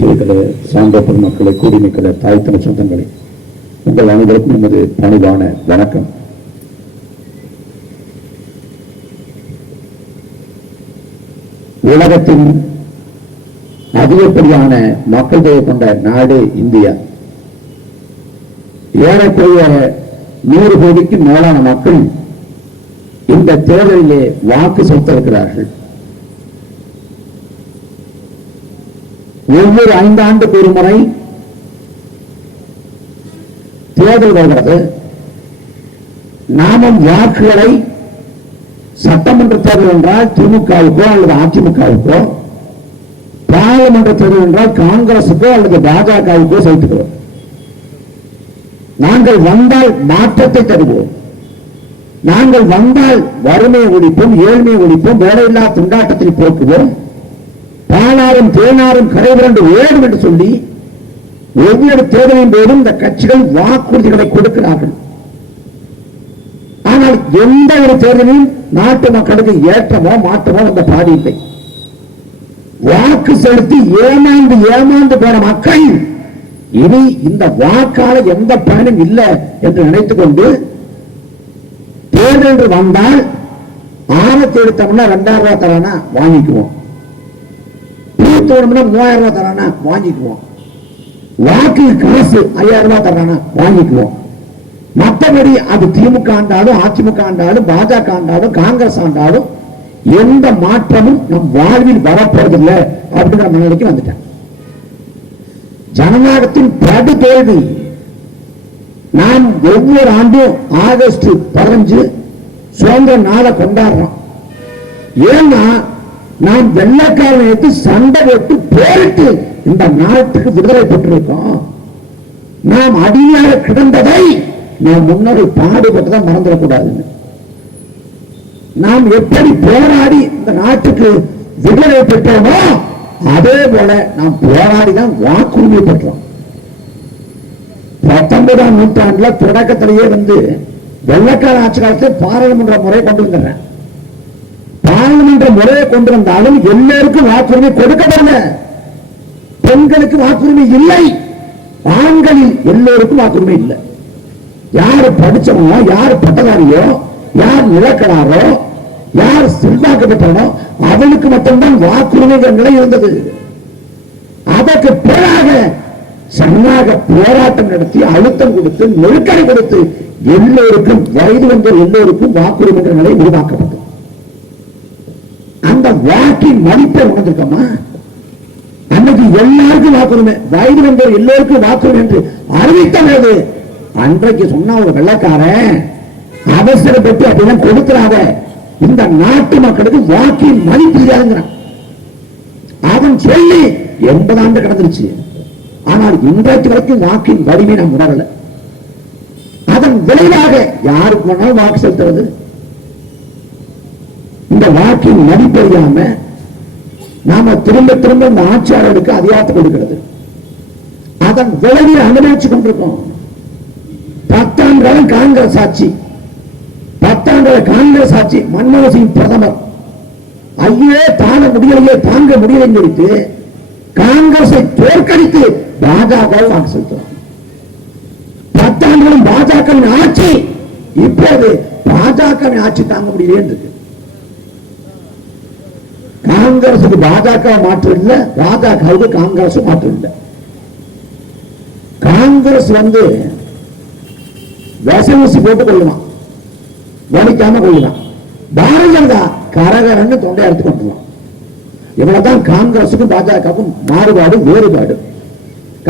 வீட்டில் சார்ந்த பெருமக்களை கூடிமிக்கிற தாய் தமிழ் சொந்தங்களை உங்கள் அனைவருக்கும் நமது பணிவான வணக்கம். உலகத்தின் அதிகப்படியான மக்கள் தொகை கொண்ட நாடு இந்தியா. ஏறக்குறைய 100 கோடிக்கு மேலான மக்கள் இந்த தேர்தலிலே வாக்கு செலுத்த இருக்கிறார்கள். ஒவ்வொரு 5 ஆண்டுக்கு ஒரு முறை தேர்தல் வருகிறது. நாமும் வாக்குகளை சட்டமன்ற தேர்தல் என்றால் திமுகவுக்கோ அல்லது அதிமுகவுக்கோ, பாராளுமன்ற தேர்தல் என்றால் காங்கிரசுக்கோ அல்லது பாஜகவுக்கோ செலுத்துகிறோம். நாங்கள் வந்தால் மாற்றத்தை தருவோம். நாங்கள் வந்தால் வறுமையை ஒழிப்போம், ஏழ்மையை ஒழிப்போம், வேலையில்லா திண்டாட்டத்தை போக்குவோம், பாலாரும் தேனாரும் கரைபுரண்டு ஓடும் என்று சொல்லி ஒவ்வொரு தேர்தலின் போதும் இந்த கட்சிகள் வாக்குறுதிகளை கொடுக்கிறார்கள். ஆனால் எந்த ஒரு தேர்தலிலும் நாட்டு மக்களுக்கு ஏற்றமோ மாற்றமோ அந்த பாதி இல்லை. வாக்கு செலுத்தி ஏமாந்து போன மக்கள் இனி இந்த வாக்கால எந்த பயனும் இல்லை என்று நினைத்துக் கொண்டு தேர்தல் வந்தால் ஆரத்தி எடுத்தோம்னா 2000 ரூபாய் தரானா வாங்கிக்குவோம், பூத்தோம்னா 3000 ரூபாய் தரானா வாங்கிக்குவோம், வாக்கு காசு 5000 ரூபாய் தரானா வாங்கிக்குவோம். மற்றபடி அது திமுக ஆண்டாலும் அதிமுக ஆண்டாலும் பாஜக ஆண்டாலும் காங்கிரஸ் ஆண்டாலும் எந்த மாற்றமும் நம் வாழ்வில் வரப்போறதில்லை அப்படிங்கிற மனநிலைக்கு வந்துட்டேன். ஜனநாயகத்தின் படு தோல்வி. நாம் ஒவ்வொரு ஆண்டும் ஆகஸ்ட் 15 சுதந்திர நாளை கொண்டாடுறோம். ஏன்னா நாம் வெள்ளைக்காரனை எடுத்து சண்டை போட்டு போரிட்டு இந்த நாட்டுக்கு விடுதலை பெற்றிருக்கோம். நாம் அடிமையாக கிடந்ததை நாம் முன்னோரை பாடுபட்டுதான் மறந்துடக்கூடாதுன்னு. நாம் எப்படி போராடி இந்த நாட்டுக்கு விடுதலை பெற்றோமோ அதே போல நாம் போராடிதான் வாக்குரிமை பெற்றோம். 19ஆம் நூற்றாண்டுல தொடக்கத்திலேயே வெள்ளைக்கார ஆட்சி காலத்தில் பாராளுமன்ற முறையை கொண்டு வந்தேன். பாராளுமன்ற முறையை கொண்டு வந்தாலும் எல்லோருக்கும் வாக்குரிமை கொடுக்கப்படல. பெண்களுக்கு வாக்குரிமை இல்லை, ஆண்களில் எல்லோருக்கும் வாக்குரிமை இல்லை. யாரு படிச்சவனோ, யார் பட்டதாரியோ, யார் நிலக்கடாரோ, யார் செல்வாக்கு பெற்றவனோ அவனுக்கு மட்டும்தான் வாக்குரிமைகள் நிலை இருந்தது. அதற்கு பிறகாக சன்னாக போராட்டம் நடத்தி அழுத்தம் கொடுத்து நெருக்கடி கொடுத்து எல்லோருக்கும் வயது வந்த எல்லோருக்கும் வாக்குரிமைகள் நிலை உருவாக்கப்பட்டது. அந்த வாக்கின் மதிப்பை உணர்ந்திருக்கோமா? அன்னைக்கு எல்லாருக்கும் வாக்குரிமை, வயது வந்த எல்லோருக்கும் வாக்குரிமை என்று அறிவித்தது. அன்றைக்கு சொன்ன ஒரு வெள்ளைக்காரன் அவசரப்பட்டு அப்படிலாம் கொடுக்கிறாத, இந்த நாட்டு மக்களுக்கு வாக்கின் மதிப்பு இல்லைங்கிறான். அவன் சொல்லி 80 ஆண்டு கடந்துருச்சு. ஆனால் இன்றைக்கு வரைக்கும் வாக்கின் வலிமை நாம் உணரல. அதன் விளைவாக யாருக்கு வேணாலும் வாக்கு செலுத்துறது. இந்த வாக்கின் மதிப்பறியாம நாம திரும்ப திரும்ப இந்த ஆட்சியாளருக்கு அதிகாரத்தை கொடுக்கிறது. அதன் விளைவை அனுபவிச்சு கொண்டிருக்கோம். 10 ஆண்டுகளும் காங்கிரஸ் ஆட்சி, 10 ஆண்டுகள் காங்கிரஸ் ஆட்சி, மன்மோகன் சிங் பிரதமர். ஐயே தாங்க முடியலையே, தாங்க முடியலைன்னு சொல்லிட்டு காங்கிரஸை தோற்கடித்து பாஜக வாக்கு செலுத்துவாங்க. 10 ஆண்டுகளும் பாஜக ஆட்சி. இப்போது பாஜக ஆட்சி தாங்க முடியலையே இருக்கு. காங்கிரசுக்கு பாஜக மாற்றம் இல்லை, பாஜகவுக்கு காங்கிரஸ் மாற்றம் இல்லை. காங்கிரஸ் விஷமூசி போட்டு கொள்ளுவான், வலிக்காம கொள்ளுவான். பாரதிய ஜனதா கரகரன்னு தொண்டை எடுத்து கொண்டுவான். இவ்வளவுதான் காங்கிரசுக்கும் பாஜகவுக்கும் மாறுபாடு, வேறுபாடு.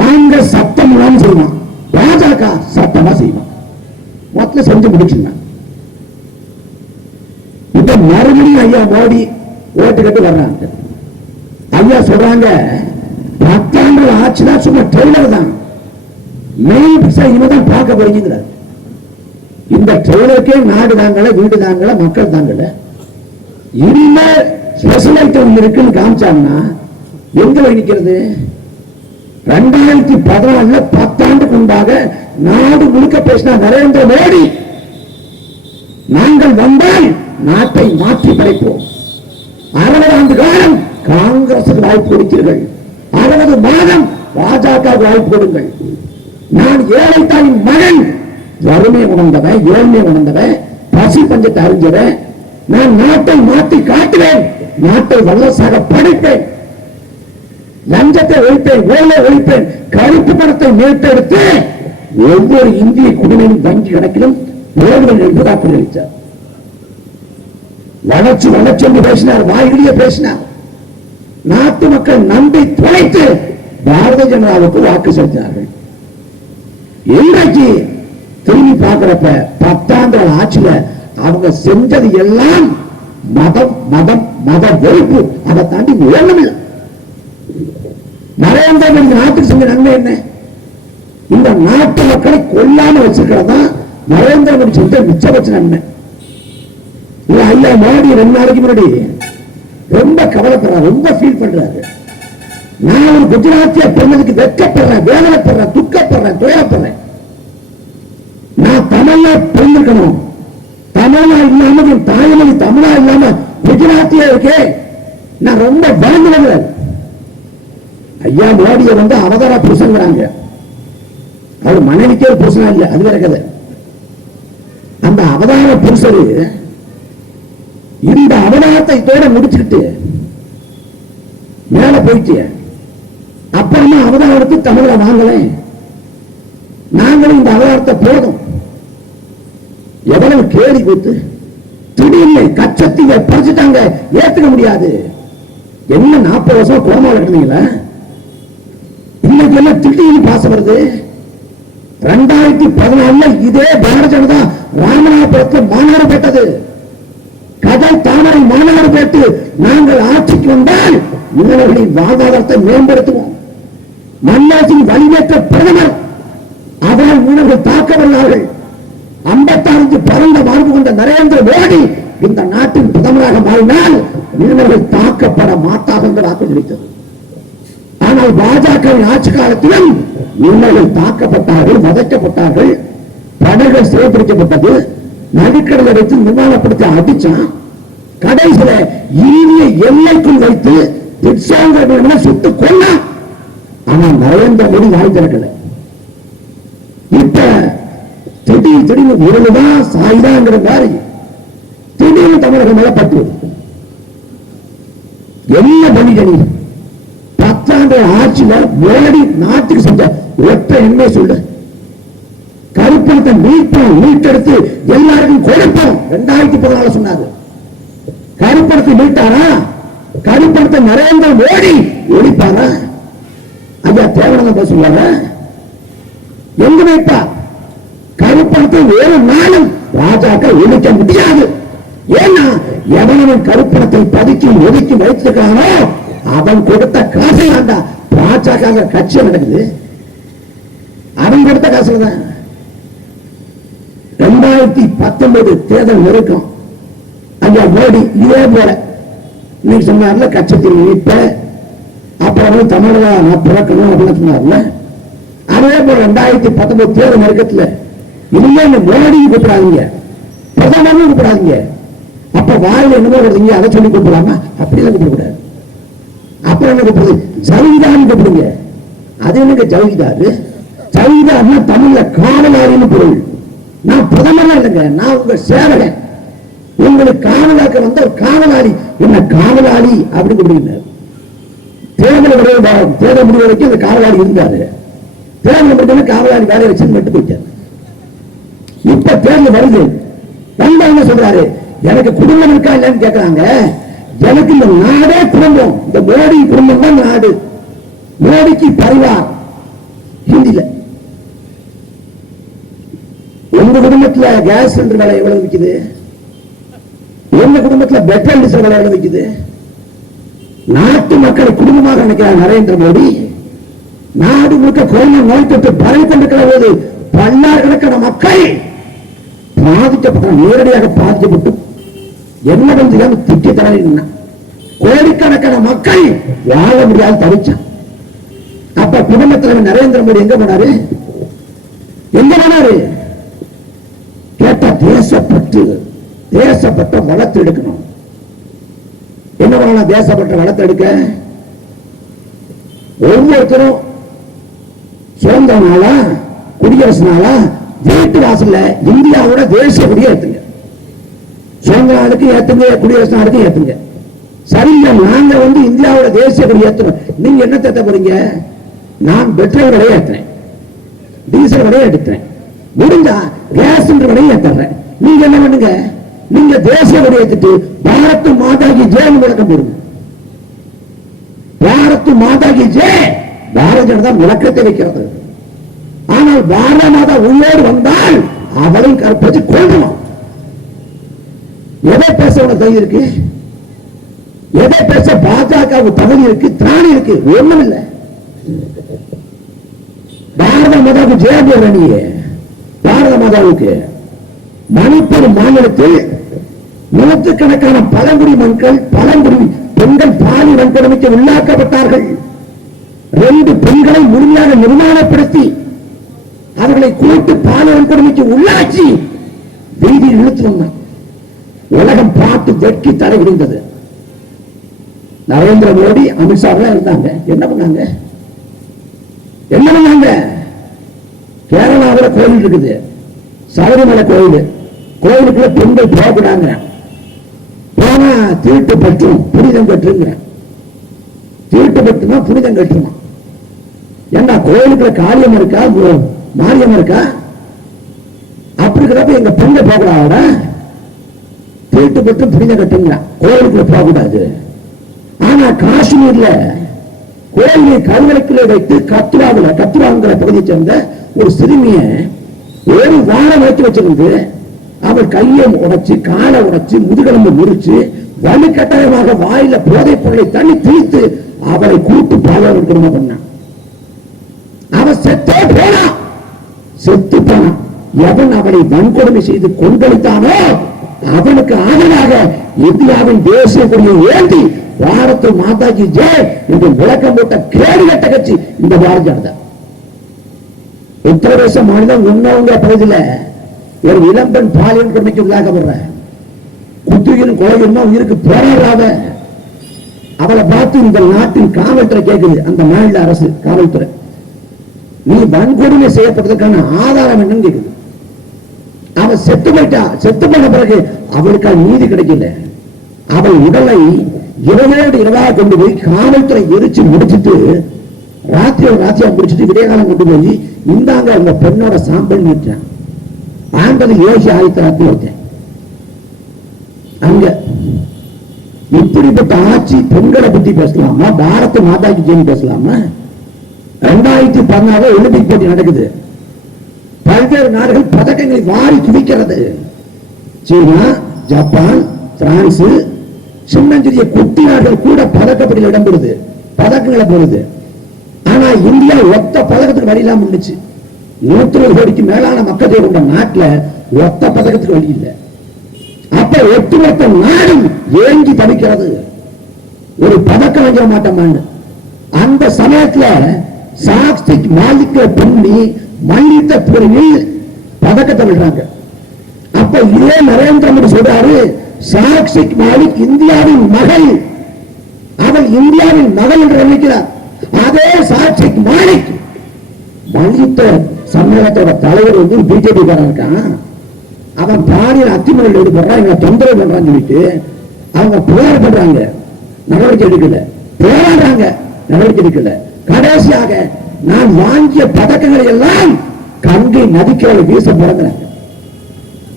காங்கிரஸ் சட்டம் செய்வான், பாஜக சட்டமா செய்வான். மொத்தம் செஞ்சு முடிச்சுங்க. இப்ப மறுபடியும் ஐயா மோடி ஓட்டு கட்டு வர்றாங்க. ஐயா சொல்றாங்க 10 ஆண்டு ஆட்சிதான் சும்மா ட்ரெய்லர் தான், மெயின் இவதான் பார்க்க போறீங்கிறார். இந்த ட்ரெய்லருக்கே நாடு தாங்கல, வீடு தாங்கல, மக்கள் தாங்கல. இனிமே ஸ்பெஷல் ஐட்டம் இருக்குன்னு காமிச்சாங்கன்னா எங்க நிற்கிறது? 2014 10 ஆண்டுக்கு முன்பாக நாடு முழுக்க பேசின நரேந்திர மோடி, நாங்கள் வந்தால் நாட்டை மாற்றி படைப்போம். 60 ஆண்டு காலம் காங்கிரசுக்கு வாய்ப்பு கொடுத்தீர்கள். 60 மாதம் பாஜக வாய்ப்பு கொடுங்கள். நான் ஏழை தாயின் மகன், வறுமை உணர்ந்தவன், ஏழ்மை உணர்ந்தவன், பசி பஞ்சத்தை அறிஞ்சவன். நான் நாட்டை மாற்றி காட்டுவேன், நாட்டை வல்லரசாக படைப்பேன், லஞ்சத்தை ஒழிப்பேன், ஊழலை ஒழிப்பேன், கருப்பு பணத்தை மீட்டெடுத்து ஒவ்வொரு இந்திய குடிமையின் வங்கி கணக்கிலும் ஓடுகள் என்று வாக்குறுதிச்சார். வளர்ச்சி வளர்ச்சி என்று பேசினார், வாயிலேயே பேசினார். நாட்டு மக்கள் நம்பி துளைத்து பாரதிய ஜனதாவுக்கு வாக்கு செலுத்தினார்கள். இன்றைக்கு திரும்பி பார்க்கிறப்ப 10 ஆண்டுகள் ஆட்சியில அவங்க செஞ்சது எல்லாம் மதம் மதம் மத வெறுப்பு. அதை தாண்டி ஒண்ணுமில்லை. நரேந்திர மோடி நாட்டுக்கு செஞ்ச நன்மை என்ன? இந்த நாட்டு மக்களை கொல்லாம வச்சிருக்கிறதா நரேந்திர மோடி செஞ்ச மிச்சபட்ச நன்மை. ஐயா மோடி 2 நாளைக்கு முன்னாடி ரொம்ப கவலைப்படுறாரு, ரொம்ப ஃபீல் பண்றாரு. நான் ஒரு குஜராத்திய பெண்ணுக்கு வெட்கப்படுறேன், வேதனைப்படுறேன், துக்கப்படுறேன், துயரப்படுறேன். நான் தமிழ்ல பிறந்திருக்கணும், தமிழா இல்லாம என் தாய்மொழி தமிழா இல்லாம குஜராத்தியா இருக்கே, நான் ரொம்ப வாழ்ந்து. ஐயா மோடிய அவதார புருஷங்கிறாங்க. அவர் மனைவிக்கே ஒரு புருஷனா இல்ல, அது வேற கதை. அந்த அவதார புருஷரு இந்த அவதாரத்தை இதோட முடிச்சுக்கிட்டு மேல போயிட்டு அப்புறமா அவதாரத்து தமிழை வாங்கல, நாங்களும் இந்த அவதாரத்தை போதும். எவ்வளவு கேள்வி கொடுத்து திடீர்னு கச்சத்தீவை பறிச்சுட்டாங்க, ஏத்துக்க முடியாது. என்ன 40 வருஷம் கோமாவில் இருந்தீங்களா? இன்னைக்கு என்ன திடீர்னு பாசம் வருது? 2014 இதே பாரதிய ஜனதா ராமநாதபுரத்தில் மாநாடு போட்டது, கடல் தாமரை மாநாடு போட்டு நாங்கள் ஆட்சிக்கு வந்தால் மீனவர்களின் வாழ்வாதாரத்தை மேம்படுத்துவோம். மன்னாட்சியின் வலிமையற்ற பிரதமர், அதனால் மீனவர்கள் தாக்கப்படுகிறார்கள். 56 பரந்த வாழ்வு கொண்ட நரேந்திர மோடி இந்த நாட்டின் பிரதமராக மாறினால் மீனவர்கள் தாக்கப்பட மாட்டார்கள் என்று வாக்கு அளித்தது. ஆனால் பாஜகவின் ஆட்சி காலத்திலும் மீனவர்கள் தாக்கப்பட்டார்கள், வதைக்கப்பட்டார்கள், படகுகள் சிறைப்பிடிக்கப்பட்டது, நடுக்கடலை வைத்து விமானப்படுத்தி அடிச்சான். கடைசியில இந்திய எல்லைக்குள் வைத்து சுட்டு கொள்ள. ஆனால் நரேந்திர மோடி வாய் திறக்கல. இப்ப திடீர்னு உருளுதான் சாய்தாங்கிற மாதிரி திடீர்னு தமிழகம் மேல பட்டு என்ன பண்ணிக்கணி 10 ஆண்டு ஆட்சியில மோடி நாட்டுக்கு செஞ்ச ஒற்றை எண்ணே சொல்லு. கருப்பணத்தை மீட்டெடுத்து எல்லாருக்கும் கொடுப்போம் 2014 சொன்னாரு. கருப்பணத்தை மீட்டாரா? கருப்பணத்தை நரேந்திர மோடி ஒழிப்பாரா? ஐயா தேவனந்த பேசுவார எங்க வைப்பா? கருப்பணத்தை ஒரு நாளும் பாஜக ஒழிக்க முடியாது. ஏன்னா எவனவன் கருப்பணத்தை பதுக்கி ஒதுக்கி வைத்திருக்கானோ அவன் கொடுத்த காசை ஆண்டா பாஜக கட்சி நடக்குது. அவன் கொடுத்த காசுல தான் 2019 தேர்தல் நெருக்கம். ஐயா மோடி இதே போல இன்னைக்கு சொன்னார்ல, கட்சத்தில் நீப்ப அப்புறம் தமிழக நான் பிறக்கணும் அப்படின்னு சொன்னார்ல, அதே போல 2019 தேர்தல் நெருக்கத்தில் இனிமே மோடி கூப்பிடாதீங்க, பிரதமர் கூப்பிடாதீங்க. அப்ப வாயில என்னமோ வருதுங்க, அதை சொல்லி கூப்பிடலாமா? அப்படிலாம் கூப்பிடக்கூடாது. அப்புறம் என்ன கூப்பிடுது? ஜவுகிதான்னு கூப்பிடுங்க. அது என்னங்க ஜவுகிதாரு? ஜவுகிதார்னா தமிழ்ல காவலாளின்னு பொருள். நான் பிரதமரா இல்லைங்க, நான் உங்க சேவகன். உங்களுக்கு காவலாக்க வந்த ஒரு காவலாளி. என்ன காவலாளி அப்படி கூப்பிடுங்க. தேர்தல் முடிவு வரைக்கும் அந்த காவலாளி இருந்தாரு. தேர்தல் முடிஞ்ச காவலாளி வேலையை வச்சு விட்டு போயிட்டாரு. இப்ப தேர்தல் வருது, வந்தா என்ன சொல்றாரு? எனக்கு குடும்பம் இருக்கா இல்லைன்னு கேட்கிறாங்க. எனக்கு இந்த நாடே குடும்பம், இந்த மோடி குடும்பம் தான் நாடு. மோடிக்கு பரிவார் ஹிந்தில. உங்க குடும்பத்துல கேஸ் சிலிண்டர் விலை எவ்வளவு விற்குது? உங்க குடும்பத்துல பெட்ரோல் டீசல் விலை எவ்வளவு விற்குது? நாட்டு மக்களை குடும்பமாக நினைக்கிறார் நரேந்திர மோடி. நாடு முழுக்க கொரோனா நோய் தொற்று பரவி கொண்டிருக்கிற போது பல்லாயிரக்கணக்கான மக்கள் பாதிக்கப்பட்ட, நேரடியாக பாதிக்கப்பட்டு என்ன வந்து திட்டி தர கோடிக்கணக்கான மக்கள் வாழ முடியாது தவிச்சான். அப்ப குடும்பத் தலைவர் நரேந்திர மோடி எங்க போனாரு? எங்க போனாரு கேட்டா தேசப்பட்ட வளர்த்து எடுக்கணும். என்ன பண்ணலாம்? தேசப்பட்ட வளர்த்து எடுக்க ஒவ்வொருத்தரும் சுதந்திர நாளா குடியரசு நாளா வீட்டு வாசல்ல இந்தியாவோட தேசிய கொடியை ஏத்துங்க. சுதந்திர நாளுக்கு ஏத்துங்க, குடியரசு நாளுக்கு ஏத்துங்க. சரிங்க, நாங்க இந்தியாவோட தேசிய கொடி ஏத்துறோம். நீங்க என்ன தேத்த போறீங்க? நான் பெட்ரோல் விலையை ஏத்துறேன், டீசல் விலையை எடுத்துறேன், முடிஞ்சா கேஸ் விலையை ஏத்துறேன். நீங்க என்ன பண்ணுங்க? நீங்க தேசிய கொடி ஏத்துட்டு பாரத் மாதா கி ஜெய் முழக்கம் போடுங்க. பாரத் மாதா கி ஜெய் பாரதிய ஜனதா முழக்கத்தை வைக்கிறது. ஆனால் பாரத மாதா உயிரோடு வந்தால் அவளையும் கற்பழிச்சு கொள்ளணும். எதை பேச உனக்கு தைரியம் இருக்கு? எதை பேச பாஜக தகுதி இருக்கு, திராணி இருக்கு? ஒண்ணும் இல்லை. பாரத மாதாவுக்கு ஜெயம் போடுற நீ. பாரத மாதாவுக்கு மணிப்பூர் மாநிலத்தில் நூற்றுக்கணக்கான பழங்குடி மக்கள், பழங்குடி பெண்கள் பாலியல் வன்கொடுமைக்கு உள்ளாக்கப்பட்டார்கள். 2 பெண்களை முழுமையாக நிர்மாணப்படுத்தி அவர்களை கூட்டு பாலியல் வன்கொடுமைக்கு உள்ளாட்சி வீதியில் இழுத்து வந்தார். உலகம் பார்த்து வெட்கி தடைகிடுந்தது. நரேந்திர மோடி, அமித்ஷா இருந்தாங்க. என்ன பண்ணாங்க? என்ன பண்ணாங்க? கேரளாவில் கோயில் இருக்குது, சபரிமலை கோயில். கோயிலுக்குள்ள பெண்கள் போகக்கூடாங்க. போனா தீட்டு பற்றும் புனிதம் கட்டுங்க. தீட்டு பற்றுமா புனிதம் கட்டுமா? ஏண்டா கோயிலுக்குள்ள காளியம் இருக்கா, மாரியம் இருக்கா? அப்படி இருக்கிறப்ப எங்க பெண்கள் போகக்கூடாத? தீட்டு பற்று புனிதம் கட்டுங்க, கோயிலுக்குள்ள போகக்கூடாது. ஆனா காஷ்மீர்ல கோயிலை கருவறைக்குள்ளே வைத்து கத்துவாங்கிற பகுதியை சேர்ந்த ஒரு சிறுமிய ஒரு வாரம் வச்சு வச்சிருந்து அவள் கையை உடைச்சு, காலை உடைச்சு, முதுகெலும்பு முறிச்சு, வலுக்கட்டாயமாக வாயில போதைப் பொருளை தண்ணி திணித்து அவளை கூட்டு பாலியல் குடும்பம் பண்ணான். அவன் செத்தே போனான். செத்து போனான். எவன் அவளை வன்கொடுமை செய்து கொண்டளித்தானோ அவனுக்கு ஆதரவாக இந்தியாவின் தேசிய கொடியை ஏந்தி பாரத் மாதா கி ஜெய் என்று விளக்கம் போட்ட கேடுகட்ட கட்சி இந்த பாரதிய ஜனதா. உத்தரப்பிரதேச மாநிலம் உன்னவங்க பகுதியில் ஒரு இளம்பெண் பாலியல் கொடுமைக்கு உள்ளாக்கப்படுற, குத்துயிரும் கொலையுமா உயிருக்கு போராடாத அவளை பார்த்து இந்த நாட்டின் காவல்துறை கேட்குது. அந்த மாநில அரசு காவல்துறை, நீ வன்கொடுமை செய்யப்பட்டதற்கான ஆதாரம் என்னன்னு கேட்குது. அவன் செத்து போயிட்டா. செத்து போன பிறகு அவளுக்கு நீதி கிடைக்கல. அவள் உடலை இரவோடு இரவாக கொண்டு போய் காவல்துறை எரிச்சு முடிச்சுட்டு ராத்திரியா முடிச்சுட்டு விடைகாலம் கொண்டு போய் இந்தாங்க அந்த பெண்ணோட சாம்பல் நீட்டான். ஆண்டது யோசி 1980 அங்க இப்படிப்பட்ட ஆட்சி பெண்களை பத்தி பேசலாமா? பாரத் மாதாக்கு ஜெயம் பேசலாமா? 2014 ஒலிம்பிக் போட்டி நடக்குது. பல்வேறு நாடுகள் பதக்கங்களை வாரி குவிக்கிறது. சீனா, ஜப்பான், பிரான்ஸ், சின்னஞ்சிறிய குட்டி நாடுகள் கூட பதக்கப்பட்டியல் இடம்பெறுது, பதக்கங்களை போடுது. ஆனா இந்தியா ஒத்த பதக்கத்துக்கு வழி இல்லாம இருந்துச்சு. 120 கோடிக்கு மேலான மக்கள் கொண்ட நாட்டில் ஒத்த பதக்கத்துக்கு வழி இல்லை. அப்ப ஒட்டுமொத்த நாடும் ஏங்கி தவிக்கிறது, ஒரு பதக்கம் வாங்க மாட்டோமான்னு. அந்த சமயத்துல சாக்ஷிக் மாலிக்க பெண்ணி மல்யுத்த போரில் பதக்கத்தை விடுறாங்க. அப்ப இதே நரேந்திர மோடி சொல்றாரு, சாக்ஷிக் மாலிக் இந்தியாவின் மகள், அவள் இந்தியாவின் மகள் என்று நினைக்கிறார். அதே சாக்ஷிக் மாலிக் மல்யுத்த சம்மேளனத்தோட தலைவர் பிஜேபி காரன் இருக்கான். அவன் பாலியல் அத்துமீறல் ஈடுபடுறான், இவங்க தொந்தரவு பண்றான்னு சொல்லிட்டு அவங்க புகார் பண்றாங்க, நடவடிக்கை எடுக்கல. போராடுறாங்க, நடவடிக்கை எடுக்கல. கடைசியாக நான் வாங்கிய பதக்கங்களை எல்லாம் கங்கை நதிக்கரை வீச போறாங்க.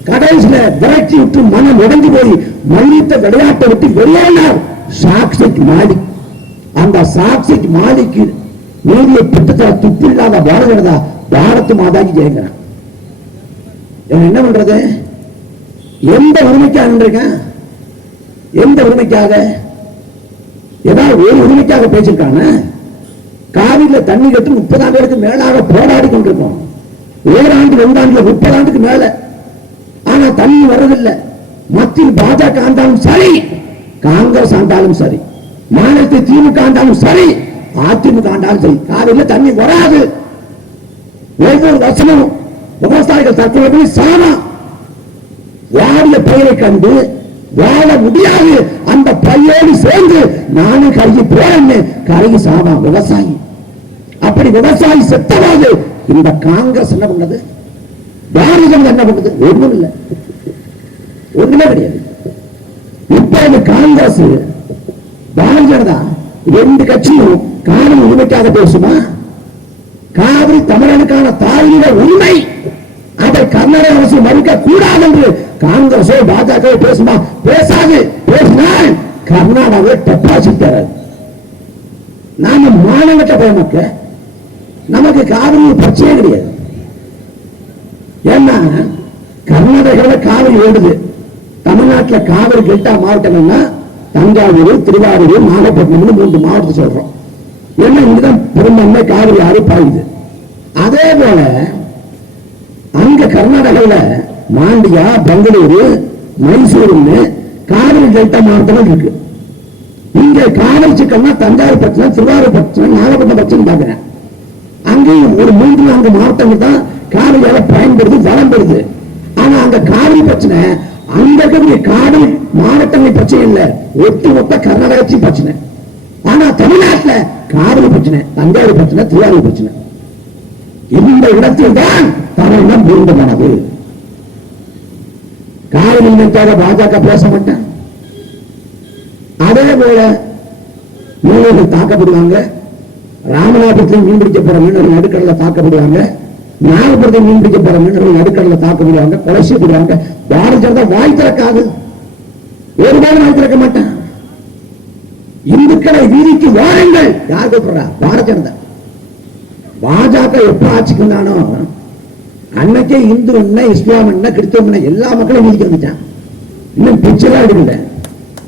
கடைசியில விரட்சி விட்டு மனம் உடைந்து போய் மல்யுத்த விளையாட்டை விட்டு வெளியேறினார் சாக்ஷிக் மாலிக். அந்த சாக்ஷிக் மாலிக்கு நீதியை பெற்று துப்பில்லாத பாரதிய ஜனதா பாரத் மாதாக்கு ஜெயங்கிறான். என்ன பண்றது? எந்த உரிமைக்காக இருக்கேன்? எந்த உரிமைக்காக? ஏதாவது ஒரு உரிமைக்காக பேசிருக்காங்க? காவிரியில தண்ணி கட்டு 30 ஆண்டுகளுக்கு மேலாக போராடி கொண்டிருக்கோம். ஓராண்டு 2 ஆண்டுல 30 ஆண்டுக்கு மேல. ஆனா தண்ணி வர்றதில்லை. மத்தியில் பாஜக ஆண்டாலும் சரி, காங்கிரஸ் ஆண்டாலும் சரி, மாநிலத்தில் திமுக ஆண்டாலும் சரி, அதிமுக ஆண்டாலும் சரி, காவிரியில தண்ணி வராது. ஒவ்வொரு வருஷமும் விவசாயிகள் தற்கொலை பண்ணி சாமா. வாடிய பயிரை கண்டு வாழ முடியாது, அந்த பையோடு சேர்ந்து நானும் கருகி போறேன்னு கருகி சாமா விவசாயி. அப்படி விவசாயி செத்தவாது இந்த காங்கிரஸ் என்ன பண்ணது, பாரதிய ஜனதா என்ன பண்ணது? ஒண்ணும் இல்லை, ஒண்ணுமே கிடையாது. இப்ப காங்கிரஸ் பாரதிய ஜனதா ரெண்டு கட்சியும் காவிரி உரிமைக்காக பேசுமா? காவிரி தமிழனுக்கான தாயின உரிமை, அதை கர்நாடக அரசு மறுக்க கூடாது என்று காங்கிரஸோ பாஜக பேசுமா? பேசாது. பேசினால் கர்நாடகாவை டெபாசிட் தராது. நாம மாநிலத்தை பயமக்க நமக்கு காவிரி பிரச்சனையே கிடையாது. ஏன்னா கர்நாடகாவில் காவிரி ஓடுது, தமிழ்நாட்டில் காவிரி டெல்டா மாவட்டங்கள்னா தஞ்சாவூர், திருவாரூர், நாகப்பட்டினம் 3 மாவட்டத்தை சொல்றோம். ஏன்னா இங்குதான் பெரும்பான்மை காவிரி ஆறு பாயுது. அதே போல அங்க கர்நாடகாவில் மாண்டியா, பெங்களூரு, மைசூருன்னு காவிரி டெல்டா மாவட்டங்கள் இருக்கு. இங்க காவிரி சிக்கல்னா தஞ்சாவூர் பிரச்சனை, திருவாரூர் பிரச்சனை, நாகப்பட்டினம் பிரச்சனை பாக்குறேன். அங்கேயும் ஒரு 3-4 மாவட்டங்கள் தான் காவிரியால பயன்படுது, வளம் பெறுது. ஆனா அங்க காவிரி பிரச்சனை அங்க இருக்கிற காவிரி மாவட்டங்கள் பிரச்சனை இல்ல, ஒட்டுமொத்த கர்நாடகச்சி பிரச்சனை. ஆனா தமிழ்நாட்டில் காவிரி பிரச்சனை, தஞ்சாவூர் பிரச்சனை, திருவாரூர் பிரச்சனை. இந்த இடத்தில் தான் தமிழகம் மீண்டுமானது. காவிரி இனத்தாக பாஜக பேச மாட்டேன். அதே போல மீனவர்கள் தாக்கப்படுவாங்க. ராமநாதபுரத்தில் மீன்பிடிக்க போற மீனவர்கள் நடுக்கடல தாக்கப்படுவாங்க. நாகப்பட்டினத்தில் மீன்பிடிக்க போற மீனவர்கள் நடுக்கடல தாக்கப்படுவாங்க, கொலை செய்யப்படுவாங்க. பாரதிய ஜனதா வாய் திறக்காது, ஒருபாடு வாய் திறக்க மாட்டான். இந்துக்களை வீதிக்கு வாருங்கள் யார் கூப்பிடுறா? பாரதிய ஜனதா. பாஜக எப்ப ஆட்சிக்கு வந்தானோ அன்னைக்கே இந்து என்ன, இஸ்லாம் என்ன, கிறிஸ்தவம் என்ன எல்லா மக்களும் நீதிக்கு வந்துட்டான். இன்னும் பிச்சைலாம் எடுக்கல,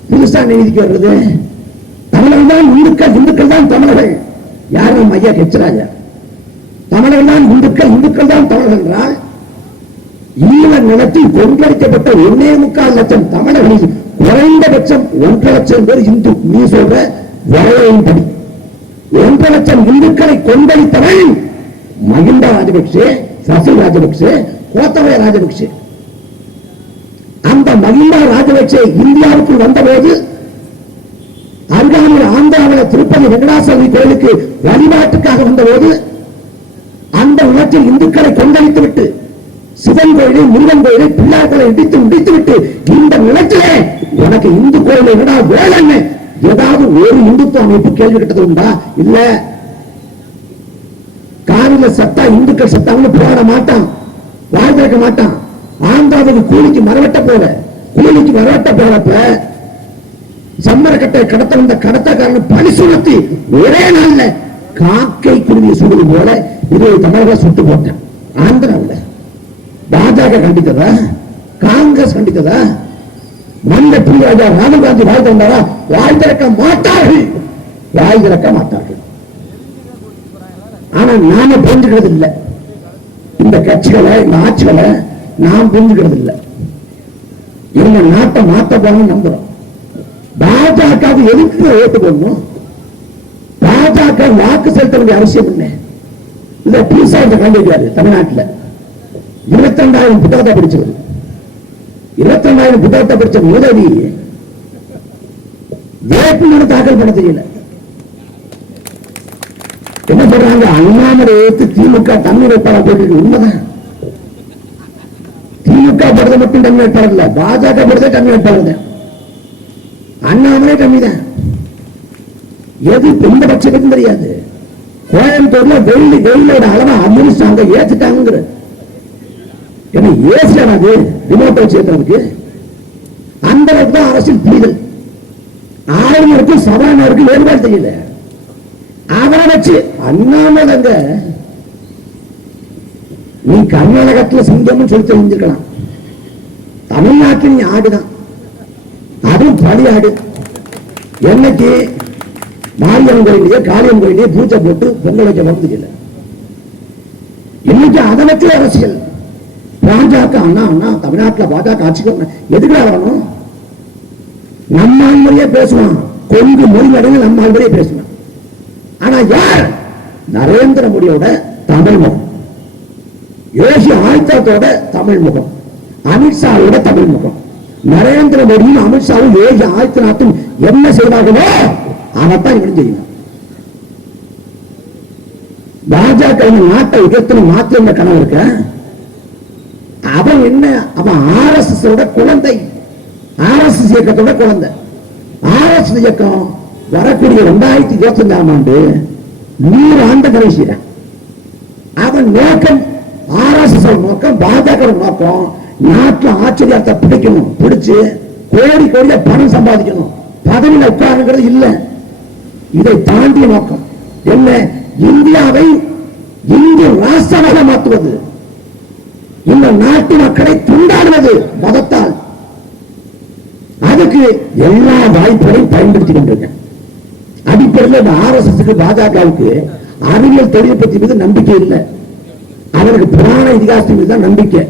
புதுசா நீதிக்கு வர்றது. தமிழர்கள் தான் இந்துக்கள், இந்துக்கள் தான் தமிழர்கள். யார் நம்ம ஐயா கெச்சராஜா? தமிழர்கள் தான் இந்துக்கள், இந்துக்கள் தான் தமிழர்கள் என்றால் ஈழ நிலத்தில் கொன்றடிக்கப்பட்ட 1.25 லட்சம் தமிழர்களில் குறைந்தபட்சம் 1.5 லட்சம் பேர் இந்து. நீ சொல்ற வரையின்படி 1.5 லட்சம் இந்துக்களை கொன்றடித்தவன் மகிந்த ராஜபக்சே, சசில் ராஜபக்சே, கோத்தபய ராஜபக்சே. அந்த மகிந்த ராஜபக்சே இந்தியாவுக்கு வந்தபோது அருகாமையில் ஆந்திராவில் திருப்பதி வெங்கடாசலி கோயிலுக்கு வழிபாட்டுக்காக வந்தபோது அந்த நிலத்தில் இந்துக்களை கொண்டடித்து விட்டு சிவன் கோயிலை, முருகன் கோயிலை, பிள்ளைகளை இடித்து முடித்து விட்டு இந்த நிலத்திலே உனக்கு இந்து கோயிலை விட வேலைன்னு ஏதாவது ஒரு இந்துத்துவ அமைப்பு கேள்வி கேட்டது உண்டா? இல்ல. காவிரில சத்தா இந்துக்கள் சத்தாங்கன்னு போராட மாட்டான், வாய் திறக்க மாட்டான். ஆந்திராவுக்கு கூலிக்கு மரவட்ட போறப்ப சம்மரக்கட்டை கடத்த வந்த கடத்தக்காரன் பழி சுமத்தி ஒரே நாள்ல காக்கை குருவியை சுடுவது போல 20 தமிழர்கள் சுட்டு போட்டேன். ஆந்திராவில் பாஜக கண்டித்ததா? காங்கிரஸ் கண்டித்ததா? மந்த பிரியாஜா ராகுல் காந்தி வாய் திறந்தாரா? வாய் திறக்க மாட்டார்கள், வாய் திறக்க மாட்டார்கள். ஆனா நாம புரிஞ்சுக்கிறது இல்லை. இந்த கட்சிகளை, இந்த ஆட்சிகளை நாம் புரிஞ்சுக்கிறது இல்லை. இவங்க நாட்டை மாத்த போகணும்னு நம்புறோம். பாஜக எதுக்கு ஓட்டு போடணும்? பாஜக வாக்கு செலுத்த வேண்டிய அவசியம் என்ன? இந்த புதுசா கண்டிப்பாரு தமிழ்நாட்டில் 22,000 புத்தகத்தை படிச்சவர், 22,000 புத்தகத்தை படிச்ச உதவி வேட்புமனு தாக்கல் பண்ண தெரியல. என்ன சொல்றாங்க? அண்ணாமலை எடுத்து திமுக தமிழ் வேட்பாளர் போட்டு. உண்மைதான், திமுக படுத்த மட்டும் தமிழ் வேட்பாளர் இல்ல, பாஜக படுத்த தமிழ் வேட்பாளர் தான். அண்ணாமலை கம்மி தான். எது எந்த பட்சத்துக்கும் தெரியாது. கோயம்புத்தூர்ல வெயிலோட அளவை அமிர்சாங்க ஏத்துட்டாங்க. என்ன ஏசியாது ரிமோட் வச்சு ஏற்றுறதுக்கு? அந்த அளவுக்கு தான் அரசியல் புரிதல். ஆளுநருக்கும் சபாநாயகருக்கும் வேறுபாடு தெரியல. அவரை வச்சு அண்ணாமலைங்க நீ கர்நாடகத்தில் சிங்கம்னு சொல்லி தெரிஞ்சிருக்கலாம். தமிழ்நாட்டில் நீ ஆடுதான், அதுவும் பழி ஆடு. என்னைக்கு மாரியம்மன் கோயிலே, காளியம்மன் கோயிலே பூஜை போட்டு பொங்கல் வைக்க வந்ததில்லை. இன்னைக்கு அதை வச்சு அரசியல். பாஜக அண்ணா தமிழ்நாட்டில் பாஜக ஆட்சிக்கு எதுக்கு வரணும்? நம்ம ஆண்மொழியே பேசுவான், கொங்கு மொழி அடைந்து நம்ம ஆண்மொழியே பேசுவான். ஆனா யார்? நரேந்திர மோடியோட தமிழ் முகம், யோகி ஆதித்யநாத்தோட தமிழ் முகம், அமித்ஷாவோட தமிழ் முகம். நரேந்திர மோடியும் அமித்ஷாவும் யோகி ஆதித்யநாத்தும் என்ன செய்வார்களோ அதைத்தான் இவனும் செய்யணும். பாஜக நாட்டை உயர்த்தின மாத்திர கனவு இருக்க. அவன் என்ன, அவன் RSS குழந்தை, RSS இயக்கத்தோட குழந்தை. RSS இயக்கம் வரக்கூடிய 2025ஆம் ஆண்டு 100 ஆண்டு கடைசிதான். அவன் நோக்கம், RSS நோக்கம், பாஜக நோக்கம் நாட்டில் ஆச்சரியத்தை பிடிக்கணும், பிடிச்சு கோடி கோடியா பணம் சம்பாதிக்கணும், பதவியில் உட்காருங்கிறது இல்லை. இதை தாண்டிய நோக்கம் என்ன? இந்தியாவை இந்திய ராஷ்டிரமாக மாற்றுவது, இந்த நாட்டு மக்களை துண்டாடுவது மதத்தால். அதுக்கு எல்லா வாய்ப்புகளையும் பயன்படுத்தி கொண்டிருக்கேன். அடிப்படையில் இந்த RSS பாஜகவுக்கு அறிவியல் தொழில்நுட்பத்தின் மீது நம்பிக்கை இல்லை, அவருக்கு புராண இதிகாசத்தின் மீது தான் நம்பிக்கை.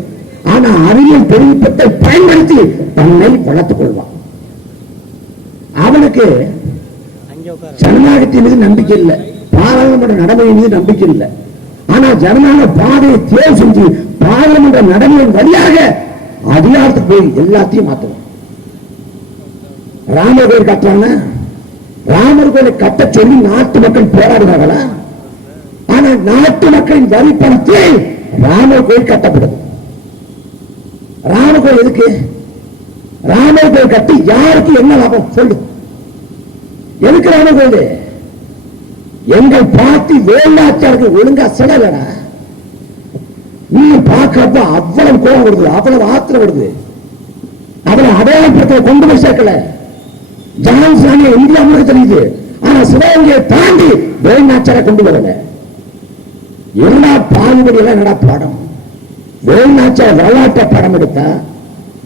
ஆனா அறிவியல் தொழில்நுட்பத்தை பயன்படுத்தி தன்னை வளர்த்துக் கொள்வான். அவனுக்கு ஜனநாயகத்தின் மீது நம்பிக்கை இல்லை, பாராளுமன்ற நடைமுறை மீது நம்பிக்கை இல்லை. ஆனா ஜனநாயக பாதையை தேர்வு செஞ்சு பாராளுமன்ற நடைமுறையின் வழியாக அதிகாரத்துக்கு போய் எல்லாத்தையும் மாற்றுவோம். ராமர் கோயில் கட்டுறாங்க, ராமர் கோயிலை கட்ட சொல்லி நாட்டு மக்கள் போராடுறாங்களா? ஆனா நாட்டு மக்களின் வரி பணத்தில் ராமர் கோயில் கட்டப்படுது. ராமர் கோயில் எதுக்கு? ராமர் கோயில் கட்டி யாருக்கு என்ன லாபம் சொல்லு? எதுக்கு ராமர் கோயில்? எங்கள் பாட்டி வேலாச்சாருக்கு ஒழுங்கா செலவடா. நீ பார்க்கிறப்ப அவ்வளவு கோபம் வருது, அவ்வளவு ஆத்திரம் வருது. அவளை அடையாளப்படுத்த கொண்டு போய் சேர்க்கல. ஜனசாமியை இந்தியா முழுக்க தெரியுது, ஆனா சிவகங்கையை தாண்டி வேலாச்சார கொண்டு வரல. எல்லா பாகுபடி எல்லாம் என்னடா படம்? வேலாச்சார வரலாற்ற படம் எடுத்தா,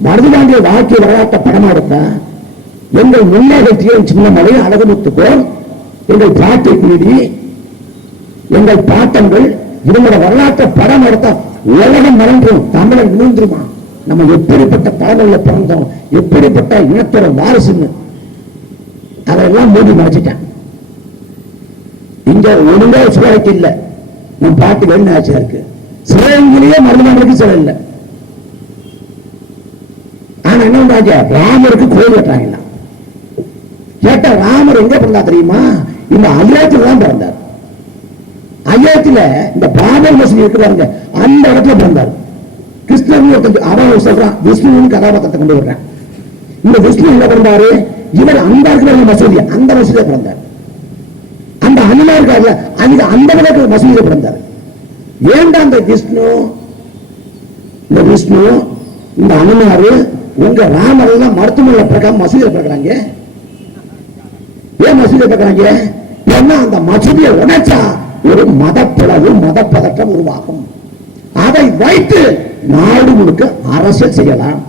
மருதுபாண்டிய வாழ்க்கை வரலாற்ற படம் எடுத்தா, எங்கள் முன்னேற்ற சின்ன மலை அழகுமுத்துக்கோள், எங்கள் பாட்டை குடி, எங்கள் பாட்டங்கள் இவங்களோட வரலாற்ற படம் எடுத்தா உலகம் மறந்துடும், தமிழன் விழுந்துருமா? நம்ம எப்படிப்பட்ட படங்கள்ல பிறந்தோம், எப்படிப்பட்ட இனத்தோட வாரிசுன்னு அதெல்லாம் மூடி மறைச்சிட்டேன். இங்க ஒழுங்கா சிலைக்கு இல்லை, நம் பாட்டு என்ன ஆச்சா இருக்கு. சிலைங்கிலேயே மருதுபாண்டிக்கு சிலை இல்லை. ஆனா என்ன பண்றாங்க? ராமருக்கு கோயில் கட்டுறாங்க. கேட்ட ராமர் எங்க பிறந்தா தெரியுமா? இந்த அயோத்தியில தான் பிறந்தார். அயோத்தியில இந்த பாபர் மசூதி இருக்கிறாங்க, அந்த இடத்துல பிறந்தார். கிருஷ்ணன் அவன் சொல்றான், விஷ்ணுவின் கதாபாத்திரத்தை கொண்டு வர்றான். இந்த விஷ்ணு எங்க பிறந்தாரு? இவர் அந்த இருக்கிற மசூதி, அந்த மசூதியை பிறந்தார். அந்த அனுமா இருக்காருல, அங்க அந்த மசூதியை பிறந்தார். ஏண்டா அந்த விஷ்ணு, இந்த அனுமாரு உங்க ராமர் எல்லாம் மருத்துவமனையில் பிறக்காம மசூதியில் பிறக்கிறாங்க? ஏன் மசூதியை பிறக்கிறாங்க? ஏன்னா அந்த மசூதியை உடைச்சா ஒரு மதப்பிளவு, மதப்பதற்றம் உருவாகும். அதை வைத்து நாடு முழுக்க அரசியல் செய்யலாம்.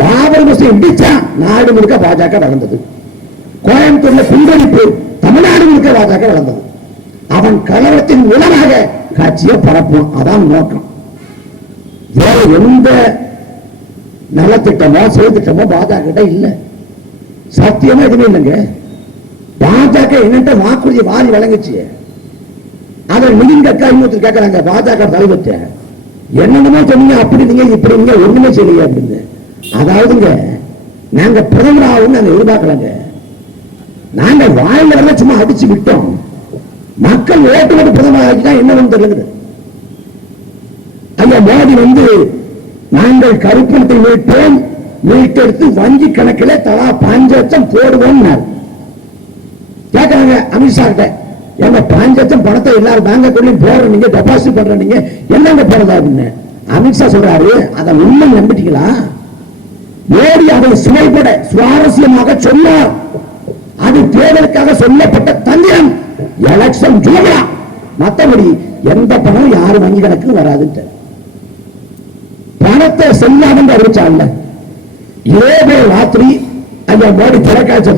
பாபர் மசூதி இடிச்சா நாடு முழுக்க பாஜக வளர்ந்தது. கோயம்புத்தூர்ல குண்டடிப்பு தமிழ்நாடு முழுக்க பாஜக வளர்ந்தது. அவன் கலவரத்தின் மூலமாக காட்சியை பரப்பும், அதான் நோக்கம். வேற எந்த நலத்திட்டமோ செயல்திட்டமோ பாஜக இல்ல, சத்தியமா எதுவுமே இல்லைங்க. பாஜக என்னட்ட வாக்குறுதி வாரி வழங்குச்சு. அதை நிதின் கட்கரி இன்னொருத்தர் கேட்கறாங்க, பாஜக தலைவர்கிட்ட என்னென்னமோ சொன்னீங்க, அப்படி நீங்க இப்படி நீங்க ஒண்ணுமே செய்யலையே அப்படின்னு. அதாவதுங்க, நாங்க பிரதமர் ஆகும்னு நாங்க எதிர்பார்க்கலாங்க. நாங்க வாயில சும்மா அடிச்சு விட்டோம். மக்கள் ஓட்டு போட்டு பிரதமர் ஆகிட்டா என்ன தெரியல. ஐயா மோடி நாங்கள் கருப்பணத்தை மீட்போம், மீட்டெடுத்து வங்கி கணக்கில் தலா 5 லட்சம் போடுவோம் கேட்கறாங்க அமித்ஷா கிட்ட. எங்க 5 லட்சம் பணத்தை எல்லாரும் பேங்க் அக்கௌண்ட்லயும் போடுற, நீங்க டெபாசிட் பண்ற, நீங்க என்னங்க போறதா அப்படின்னு அமித்ஷா சொல்றாரு. அதை உண்மை நம்பிட்டீங்களா? மோடி அதை சுவைப்பட சுவாரஸ்யமாக சொன்னார். அது தேர்தலுக்காக சொல்லப்பட்ட தந்திரம், எலெக்ஷன் ஜூம்லா. மற்றபடி எந்த பணம் யாரு வங்கி கணக்கு வராது. பணத்தை செல்லாமல் அறிவிச்சாங்க. ஏழு ராத்திரி அந்த மோடி தொலைக்காட்சி